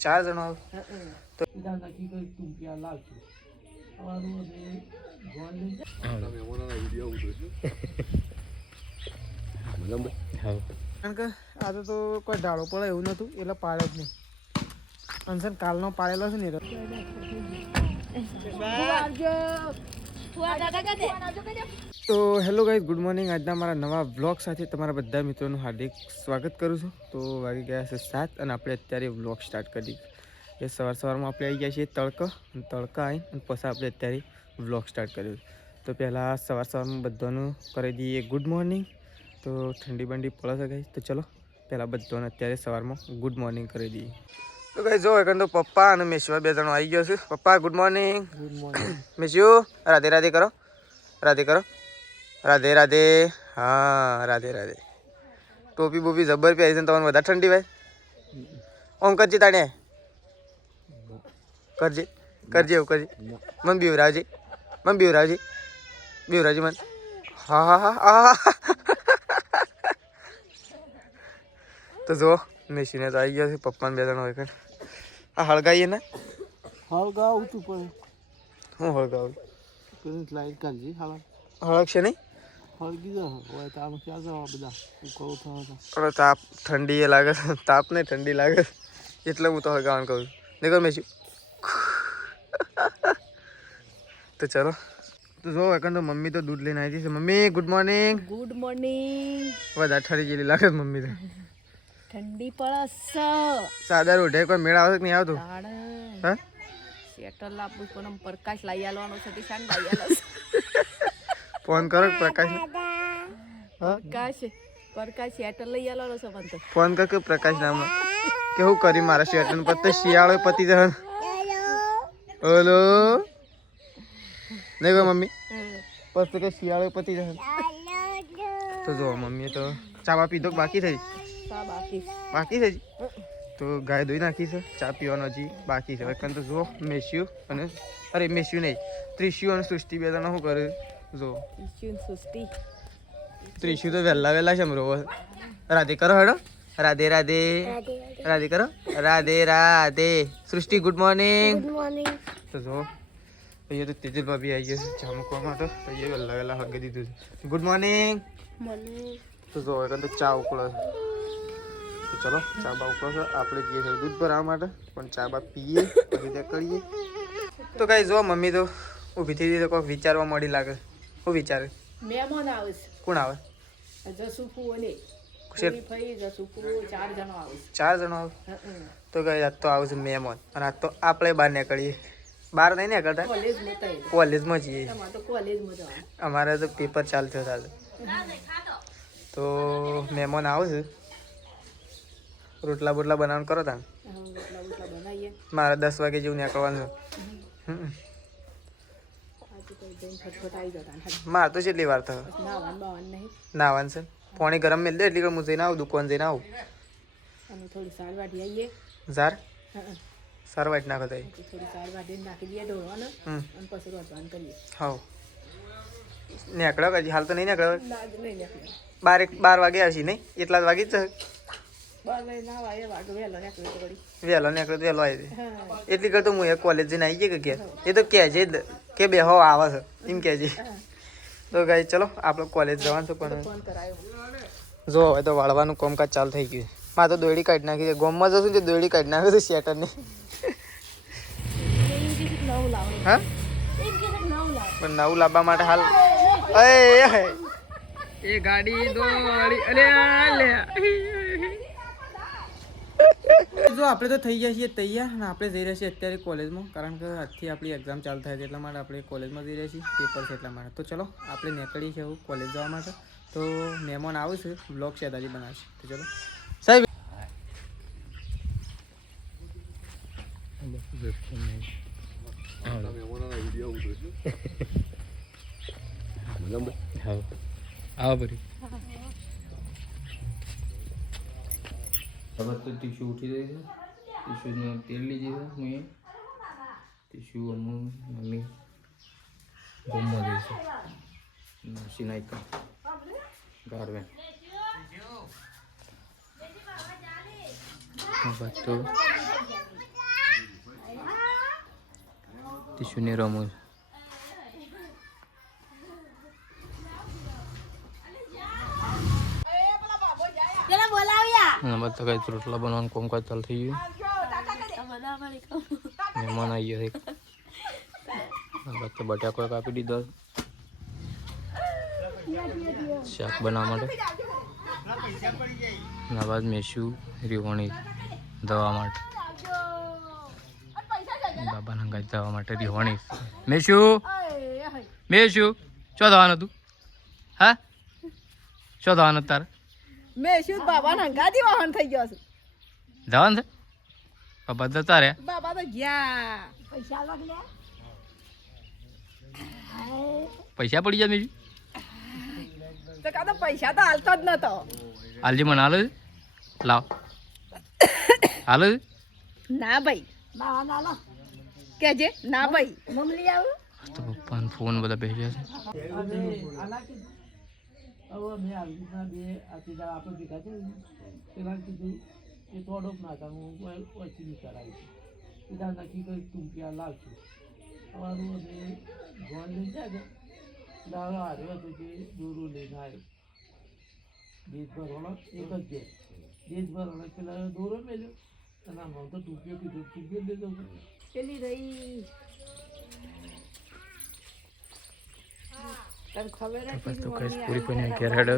ચાર જણો આવે તો કારણ કે આજે તો કોઈ ઢાળો પડે એવું નતું એટલે પાડે જ નહીં અંસન કાલનો પાડેલો છે ને તો હેલો ગાઈઝ ગુડ મોર્નિંગ આજના મારા નવા વ્લોગ સાથે તમારા બધા મિત્રોનું હાર્દિક સ્વાગત કરું છું તો વાગી ગયા છે 7 અને આપણે અત્યારે વ્લોગ સ્ટાર્ટ કરી એ સવારમાં આપણે આવી ગયા છીએ તડકા આવી અને પછી આપણે અત્યારે વ્લોગ સ્ટાર્ટ કર્યું તો પહેલાં સવારમાં બધાનું કરી દઈએ ગુડ મોર્નિંગ તો ઠંડી બંડી પડે છે ગાઈઝ તો ચલો પહેલાં બધાને અત્યારે સવારમાં ગુડ મોર્નિંગ કરી દઈએ તો ગાઈઝ જો એકન તો પપ્પા અને મેશ્વા બે જણો આવી ગયો છે પપ્પા ગુડ મોર્નિંગ મેશ્યુ રાધે રાધે કરો રાધે કરો રાધે રાધે હા રાધે રાધે ટોપી બોપી જબર પહેરી છે તમને વધારે ઠંડી ભાઈ ઓમ કરજે તાણે કરજે કરજે એવું કરજે મન બીવરાવજે બીવરાવજે મન હા હા હા હા તો જો મેશીને તો આવી ગયા છે પપ્પાને બે જણા હોય આ હળગાઈએ ને હળગાવું તું પણ હું હળગાવું લાઈટ કાઢજી હળગશે નહીં હળગી જાય તાપ ક્યાં જવા બધા ઉકળો થવા અરે તાપ ઠંડી એ લાગે છે તાપ નહીં ઠંડી લાગે એટલે હું તો હળગાવાનું કહું છું નહીં મેશી તો ચલો તો જો એકન તો મમ્મી તો દૂધ લઈને આવી છે મમ્મી ગુડ મોર્નિંગ વધારે ઠરી ગયેલી લાગે મમ્મી તો ઠંડી પડે સાદા રોઢે કોઈ મેળ આવે કે નહીં આવતું હા શેટર લાવવું પણ પ્રકાશ લઈ આલવાનો છે તે શાન લઈ આલો ફોન કરો પ્રકાશ પ્રકાશ શેટર લઈ આલવાનો છે પણ તો ફોન કર કે પ્રકાશ નામ કેવું કરી મારા શેટર પર તો શિયાળો પતિ જહન હેલો નહીં ગયો મમ્મી બસ તો કે શિયાળો પતિ જહન તો જો મમ્મીએ તો ચા પીધો બાકી થઈ બાકી છે તો ગાય ધોઈ નાખી છે ચા પીવાનો હજી બાકી છે કારણ તો જો મેસ્યુ અને અરે મેસ્યુ નહીં ત્રિશ્યુ અને સૃષ્ટિ બે જણા શું કરે જો ત્રિશ્યુ તો વહેલા છે અમરો રાધે કરો હેડો રાધે રાધે રાધે કરો રાધે રાધે સૃષ્ટિ ગુડ મોર્નિંગ તો જો અહીંયા તો તેજલ ભાભી આવી ગયા છે ચા મૂકવા માટે તો અહીંયા વહેલા હગી દીધું છે ગુડ મોર્નિંગ તો જો કારણ તો ચા ઉકળો તો ચલો ચા બા ઉકળો છે આપણે જઈએ છીએ દૂધ ભરવા માટે પણ ચા બા પીએ પછી ત્યાં કરીએ તો કઈ જો મમ્મી તો ઊભી થઈ ગઈ તો કોઈક વિચારવા મળી લાગે શું વિચારે મહેમાન આવે છે કોણ આવે ચાર જણો આવે તો કઈ આજ તો આવે છે મહેમાન અને આજ તો આપણે બહાર નીકળીએ બહાર નહીં નીકળતા કોલેજમાં જઈએ અમારે તો પેપર ચાલુ થયો આજે તો મહેમાન આવે છે રોટલા બોટલા બનાવવાનું કરો તા મારે 10 વાગે જેવું નીકળવાનું મારે તો કેટલી વાર થયો નાવાનું છે પાણી ગરમ મેળ દે એટલી હું જઈને આવું દુકાન જઈને આવું ઝાર સાર વાટ નાખો તો હા નીકળો હજી હાલ તો નહીં નીકળો 12 વાગે આવશે નહીં એટલા જ વાગી જ વહેલો નીકળે તો વહેલો આવી જાય એટલી કરતો હું એક કોલેજ જઈને આવી ગઈ કે એ તો કહેજે કે બે હો આવે છે એમ કહેજે તો ગાઈ ચલો આપણે કોલેજ જવાનું છે પણ જો હવે તો વાળવાનું કામકાજ ચાલુ થઈ ગયું મારે તો દોયડી કાઢી નાખી છે ગોમમાં જશું તો દોયડી કાઢી નાખ્યું છે શેટરની હા પણ નવું લાવવા માટે હાલ એ ગાડી દોડી અલે જો આપણે તો થઈ ગયા છીએ તૈયાર અને આપણે જઈ રહ્યા છીએ અત્યારે કોલેજમાં કારણ કે આજથી આપણી એક્ઝામ ચાલુ થાય છે એટલા માટે આપણે કોલેજમાં જઈ રહ્યા છીએ પેપર છે એટલા માટે તો ચલો આપણે નીકળીએ છીએ કોલેજ જવા માટે તો મહેમાન આવે છે બ્લોગ શેદારી બનાવશે તો ચલો સાહેબ આવો બરી હવે તો ટીશ્યુ ઉઠી જાય છે ટીશ્યુને તેલ લીધી છે હું ટીશ્યુ અમુક મમ્મી જમવા દે છે સિનાઈ ગારવે બધું ટીશુની રમૂજ બધા કઈ રોટલા બનાવવાનું કામકાજ ચાલુ થઈ ગયું મહેમાન આવી ગયો બધા બટાકો કાપી દીધો શાક બનાવવા માટે એના બાદ મેશું રીવણી દવા માટે બાબાના ગાય દવા માટે રીવણી મેશું શું દવાનું હતું હા શું દવાનું તારે મેં શું બાબા નંગાજી વાહન થઈ ગયો છું જવાનું છે બાબા જતા રહ્યા બાબા તો ગયા પૈસા પડી જાય મેશું તો કાં તો પૈસા તો હાલતો જ નતો હાલજી મને હાલો લાવ હાલો ના ભાઈ કેજે ના ભાઈ મમ્મી આવું તો પપ્પાનો ફોન બધા બેસી છે હવે મેં આવી રીતના બે આ સીધા આપણે ભેગા છે પેલા કીધું એ થોડોક નાખા હું ઓછી નહીં કરાવી સીધા નક્કી કરી ટૂંકિયા લાવશું અમારું અમે ભણ લઈ જાય કે દાડો હાર્યો હતો કે દોરું લઈને આવ્યો દેશભરવાળો એક જ છે દેશભરવાળો પેલા દોરો મેલ્યો અને આમાં તો ટૂંકીઓ કીધું ટૂંકીઓ લીધો પેલી રહી તને ખબર બસ તો કઈ પૂરી કોઈને ઘેર હેડો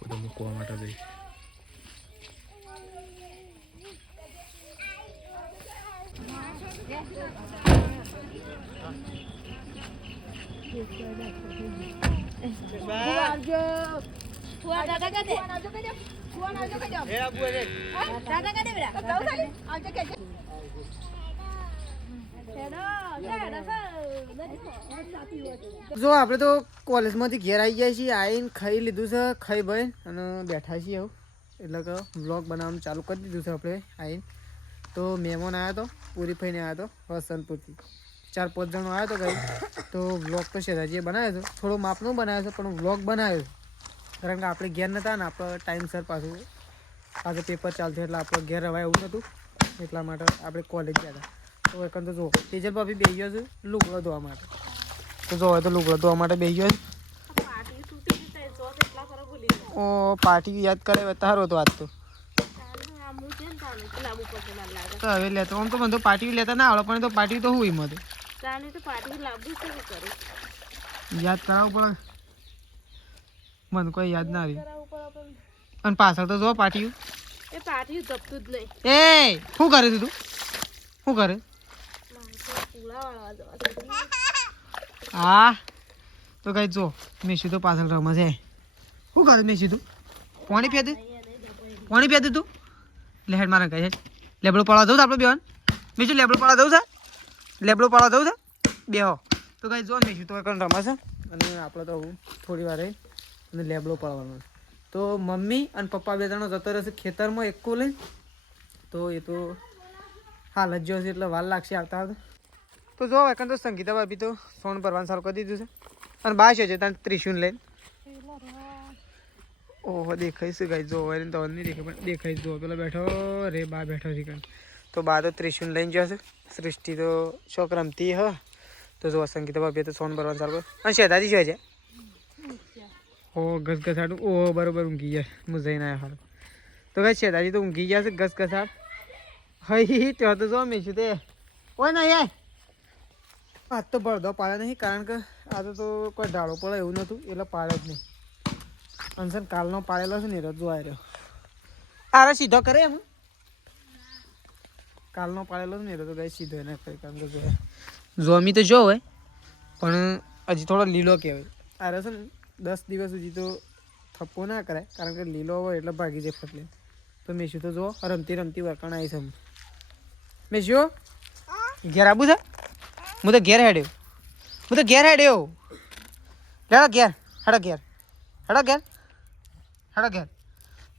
બધું મૂકવા માટે જઈ જો આપણે તો કોલેજમાંથી ઘેર આવી ગયા છીએ આવીને ખાઈ લીધું છે ખાઈ ભાઈ અને બેઠા છીએ એવું એટલે કે વ્લોગ બનાવવાનું ચાલુ કરી દીધું છે આપણે આવીને તો મહેમાન આવ્યો હતો પૂરી ફઈને આવ્યો હતો વસંતપુરથી 4-5 જણો આવ્યો હતો ભાઈ તો વ્લોગ તો શેરાજીએ બનાવ્યો હતો થોડો માપનો બનાવ્યો છે પણ વ્લોગ બનાવ્યો છે કારણ કે આપણે ઘેર નહોતા ને આપણે ટાઈમસર પાછું આજે પેપર ચાલતું એટલે આપણે ઘેર રવાય એવું નહોતું એટલા માટે આપણે કોલેજ ગયા હતા તો એકન તો જો તેજલ ભાભી બેસી ગયો છે લુગડો ધોવા માટે તો જો તો લુગડો ધોવા માટે બેસી ગયો છે ઓ પાર્ટી યાદ કરે તારો હતો આજ તો હવે લેતો આમ તો મને તો પાર્ટી લેતા ના આવડે પણ તો પાર્ટી તો હું એમાં યાદ કરાવવું પડે મને કોઈ યાદ ના આવી અને પાછળ તો જો પાર્ટી એ પાટી જપતું જ નહીં એ શું કરે તું શું કરે હા તો કઈ જો મેસી તો પાછળ રમે છે શું કરે મેસી તું પાણી પીધું તું લેહેડ મારે કહે છે લેબડો પાડવા દઉં આપણે બેન મેસી લેબડો પાડવા દઉં છે લેબડો પાડવા દઉં છે બેહો તો કઈ જો મેસી તો એકણ રમે છે અને આપણે તો થોડી વાર અને લેબડો પાડવાનો તો મમ્મી અને પપ્પા બે જણો જતો રહેશે ખેતરમાં એકકો લઈ તો એ તો હાલ જ જોશે એટલે વાર લાગશે આવતા આવતા તો જો એકન તો સંગીતા ભાભી તો સોન ભરવાનું ચાલુ કરી દીધું છે અને બા છે ત્યાં ત્રિશુન લઈને ઓહો દેખાય છે ગાઈ જો હોય તો નહીં દેખાય પણ દેખાય જો પેલો બેઠો રે બા બેઠો છે કાન તો બા તો ત્રિશુન લઈને જશે સૃષ્ટિ તો શોક રમતી હ તો જો સંગીતા ભાભી તો સોન ભરવાનું ચાલુ કરે અને શેતાજી છે ઓ ઘસઘસાટું ઓ બરોબર ઊંઘી ગયા હું જઈને આવ્યા હાલ તો કઈ શેતાજી તો ઊંઘી ગયા છે ઘસઘસાટ હઈ ત્યાં તો જો મેં તે ઓય ના યાર આજ તો બળદો પાડે નહીં કારણ કે આજે તો કોઈ ઢાળો પડે એવું નહોતું એટલે પાડે જ નહીં અંસન કાલનો પાડેલો છે ને રજો આવ્યો આરે સીધો કરે એમ કાલનો પાડેલો છે ને તો કઈ સીધો એને કરે કારણ કે જોમી તો જો હોય પણ હજી થોડો લીલો કહેવાય આરે છે ને 10 દિવસ સુધી તો થપ્પો ના કરાય કારણ કે લીલો હોય એટલે ભાગી જાય ફટલે તો મેશું તો જો રમતી રમતી વર્કણ આવી છે મેશું ઘેર આવું છે હું તો ઘેર હેડ્યો લેડો ઘેર હેડો ઘેર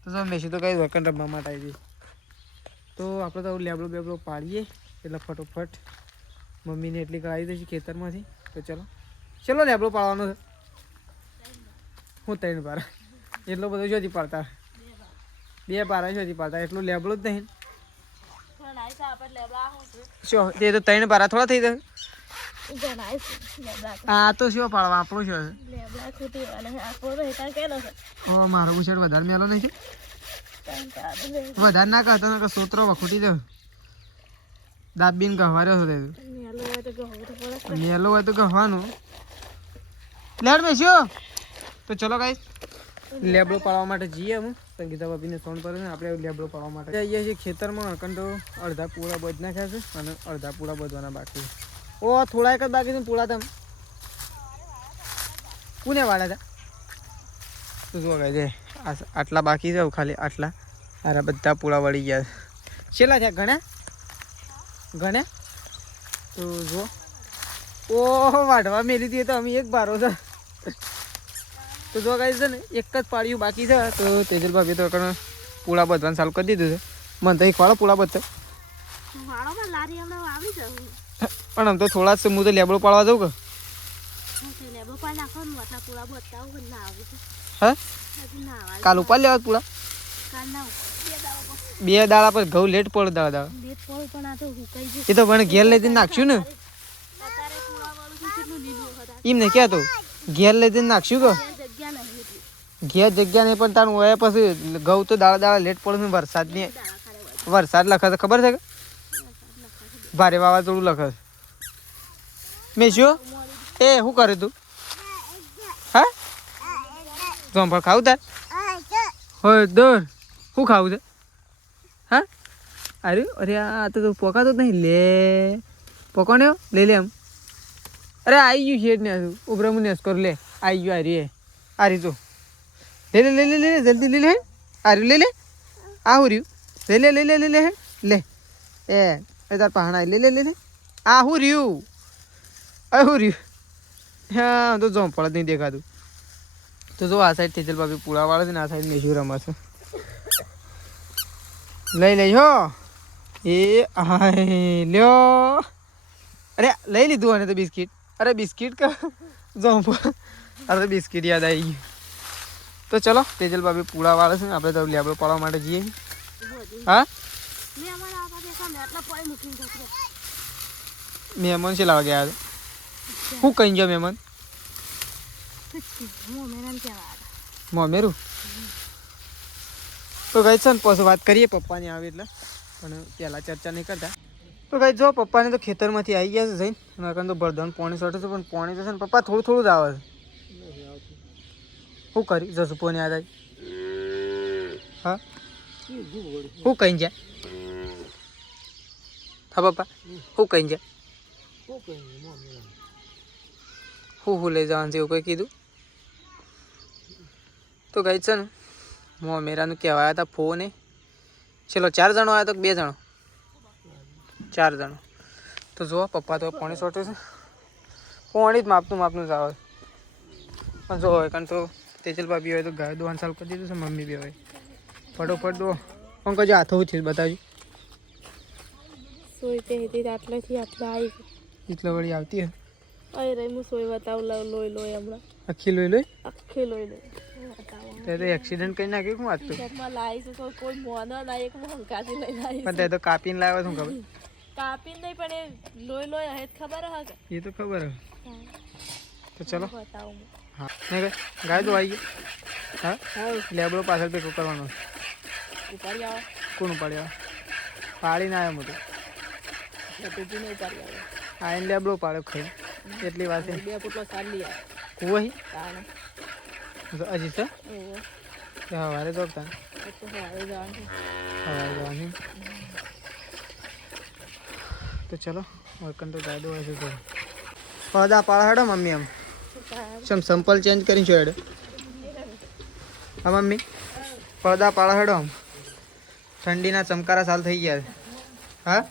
તો મેશું તો કઈ વર્કણ રમવા માટે આવી ગઈ તો આપણે તો લેબડો બેબડો પાડીએ એટલે ફટોફટ મમ્મીને એટલી કરાવી દઈશું ખેતરમાંથી તો ચલો લેબડો પાડવાનો છે હું 3 વાર એટલો બધો શોધી પાડતા 2 પારા શોધી પાડતા એટલું લેબડું જ નહીં શું તે તો 3 પારા થોડા થઈ જાય આ તો શું પાડવા આપણું શું છે મારો ઉછેર વધારે મેલો નહીં છે વધારે ના કહેતો ને કે સોતરો વખૂટી દે દાબીને ગહવાર્યો છે મેલો હોય તો ગહવાનું લેટ બેસ્યો તો ચલો ગાઈસ લેબડો પાડવા માટે જઈએ હું સંગીતા ભાભીને ફોન કર્યો ને આપણે લેબડો પાડવા માટે જઈએ છીએ ખેતરમાં અકન તો અડધા પૂળા બધ નાખ્યા છે અને અડધા પૂળા બધવાના બાકી ઓ થોડા એક જ બાકી છે પૂળા તમે કોને વાળ્યા હતા તો જો ગાઈસ આટલા બાકી છે ખાલી આટલા આરા બધા પૂળા વળી ગયા છેલ્લા થયા ઘણા તો જો ઓ વાઢવા મેલી હતી તો અમે એક બારો છે તો જો ગાઈસ છે ને એક જ પાડ્યું બાકી છે તો તેજલ ભાભી તો પૂળા બધવાનું ચાલુ કરી દીધું છે મને તો એક વાળો પૂળા બધતા પણ આમ તો થોડા જ હું તો લેબડો પાડવા જાઉં કે હા કાલ ઉપાડ લેવા પૂળા 2 દાડા પર ઘઉં લેટ પડે દાડા એ તો મને ઘેર લઈ નાખશું ને એમ ને ક્યાં તો ઘેર લઈ નાખશું કે ઘેર જગ્યા નહીં પણ તારું હોય પછી ઘઉં તો દાડા લેટ પડે વરસાદ લખે તો ખબર છે કે ભારે વાવાઝોડું લખે મેં શું એ શું કર્યું તું હા જોંફળ ખાવું તાર હોય દોર શું ખાવું છે હા અરે અરે આ તો પોકાતો જ નહીં લે પોકાને લે લે એમ અરે આવી ગયું શેઠ ને ઉભરા હું નેસ કરું લે આવી ગયું આ રી તો લે લે લે લે લે જલ્દી લે લે આ લે લે આ હું રહ્યું લે લે લે લે લે લે એ તાર પહાણા લે લે લે લે આ હું રહ્યું હા તો જોંફળ જ નહીં દેખાતું તો જો આ સાઈડ તેજલ ભાભી પૂળા વાળે છે ને આ સાઈડ મેશું રમે છે લઈ લઈ હો એ લ્યો અરે લઈ લીધું અને તો બિસ્કિટ અરે બિસ્કિટ કે જોંફળ અરે બિસ્કિટ યાદ આવી ગયું તો ચલો તેજલ ભાભી પૂળા વાળે છે ને આપણે તો લેબડો પાડવા માટે જઈએ હા મહેમાન છે લાવવા ગયા શું કહી ગયો મહેમાન મોમેરું તો ગઈ છે ને પછી વાત કરીએ પપ્પાની આવે એટલે પણ પહેલાં ચર્ચા નહીં કરતા તો ગઈ જો પપ્પાને તો ખેતરમાંથી આવી ગયા છે જઈને નકર તો બળદણ પાણી સટે છે પણ પાણી તો છે ને પપ્પા થોડું થોડું જ આવે છે શું કરી જશું પોની આ જાય હા શું કહી જાય હા પપ્પા શું કહી જાય હું લઈ જવાનું છે એવું કંઈ કીધું તો ગઈ છે ને મોમેરાનું કહેવાયા હતા ફોને ચલો 4 જણો આવ્યા તો 2 જણો 4 જણો તો જુઓ પપ્પા તો પાણી સોટે છે પાણી જ માપનું જ આવે પણ જો હોય કારણ તો તેજલ ભાભી હોય તો ગાય દોવાનું ચાલુ કરી દીધું છે મમ્મી બી હોય ફટોફટ દો પંકજ હાથો છે બતાવજો સોય તે આટલાથી આટલા આવી એટલે વળી આવતી હે અરે રે હું સોય બતાવું લોય હમણાં આખી લોઈ લોય તે તો એક્સિડન્ટ કરી નાખ્યું શું વાત તો માં લાવી છે તો કોઈ મોનો ના એક હંકાથી લઈને આવી પણ તે તો કાપીને લાવ્યો શું ખબર કાપીને નહીં પણ એ લોય હે ખબર હે કે એ તો ખબર હે તો ચલો બતાવું હા નહીં ગાય તો આવી ગઈ હા લેબડો પાછળ ભેગો કરવાનો ઉપાડી આવો કોણ ઉપાડી આવે પાડીને આવ્યો હું તો લપેટીને ઉપાડી આવો આઈને લેબડો પાડ્યો ખાઈ એટલી વાત છે 2 પોટલો સાલી આ કુવાહી તાણે હજી છે ઓહો સવારે દોડતા તો હવે જવાનું સવારે જવાની તો ચલો વર્કન તો ગાય દો હશે તો પદા પાડા હેડો મમ્મી આમ સંપલ ચેન્જ કરી છો હેડો હા મમ્મી પડદા પાડા હેડો આમ ઠંડીના ચમકારા સાલ થઈ ગયા હા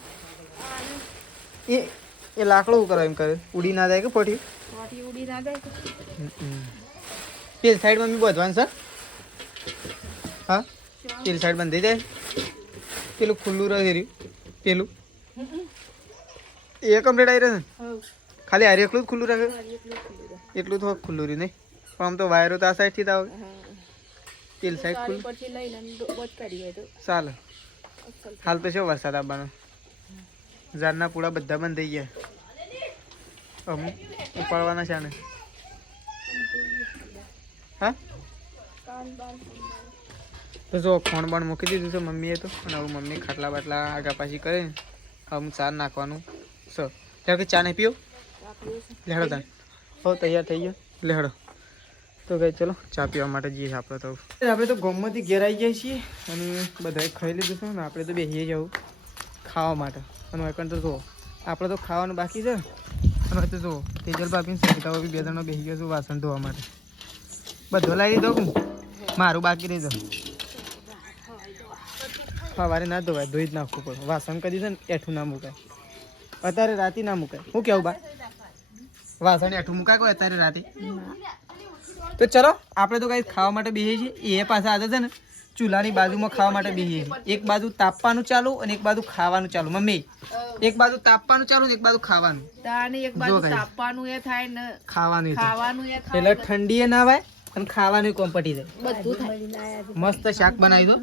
એ લાકડું કરે એમ કરે ઉડી ના જાય કે પોટી ઉડી ના જાય પેલી સાઈડ મમ્મી બધવાનું સર હા પેલી સાઈડ બંધ થઈ જાય પેલું ખુલ્લું રહે રહ્યું પેલું એ કમ્પ્લીટ આવી રહ્યું ને ખાલી હારી એકલું જ ખુલ્લું રાખે એટલું તો ખુલ્લું રહ્યું નહીં પણ આમ તો વાયરો તો આ સાઈડથી જ આવે પેલ સાઈડ સારી ખુલ પરથી લઈને બચ કરી હોય તો ચાલે અસલ હાલ તો છે વરસાદ આવવાનો ઝાડના પૂળા બધા બંધ થઈ ગયા અમુક ઉપાડવાના છે ને હા તો જો ખોણ બાણ મૂકી દીધું છે મમ્મીએ તો અને હવે મમ્મી ખાટલા બાટલા આગા પાછી કરે ને હવે ચા નાખવાનું સો કે ચા નહીં પીવો લેહડો તાન હો તૈયાર થઈ ગયો લેહડો તો ગઈ ચલો ચા પીવા માટે જઈએ આપણે તો ગામમાંથી ઘેર આવી ગયા છીએ અને બધાએ ખાઈ લીધું છે ને આપણે તો બેસીએ જવું ખાવા માટે અને વાંકણ તો જુઓ આપણે તો ખાવાનું બાકી છે અને તો જુઓ તેજલ બાપીને સવિતાઓ બી બે જણો બેસી ગયો છું વાસણ ધોવા માટે બધો લાવી દઉં મારું બાકી રહી જાઉં સવારે ના ધોવાય ધોઈ જ નાખવું પડે વાસણ કરી છે ને એઠું ના મુકાય અત્યારે રાતે ના મુકાય શું કેવું બા વાસણ એઠું મુકાય કોઈ અત્યારે રાતે તો ચલો આપણે તો કઈ ખાવા માટે બેસીએ છીએ એ પાછા આજે છે ને ચૂલાની બાજુમાં ખાવા માટે બેસીએ છીએ એક બાજુ તાપવાનું ચાલુ અને એક બાજુ ખાવાનું ચાલુ મમ્મી એક બાજુ તાપવાનું ચાલુ ને એક બાજુ ખાવાનું તાને એક બાજુ તાપવાનું એ થાય ને ખાવાનું ખાવાનું એ થાય એટલે ઠંડી એ ના વાય અને ખાવાનું કોમ પટી જાય બધું થાય મસ્ત શાક બનાવી દો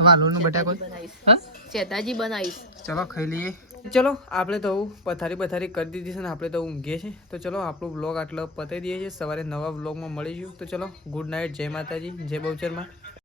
વાલોરનું બટાકો હા ચેતાજી બનાવીશ ચલો ખાઈ લઈએ ચલો આપણે તો પથારી કરી દીધી છે ને આપણે તો ઊંઘીએ છીએ તો ચલો આપણો વ્લોગ આટલો પતાવી દઈએ છીએ સવારે નવા વ્લોગમાં મળીશું તો ચલો ગુડ નાઇટ જય માતાજી જય બહુચરમાં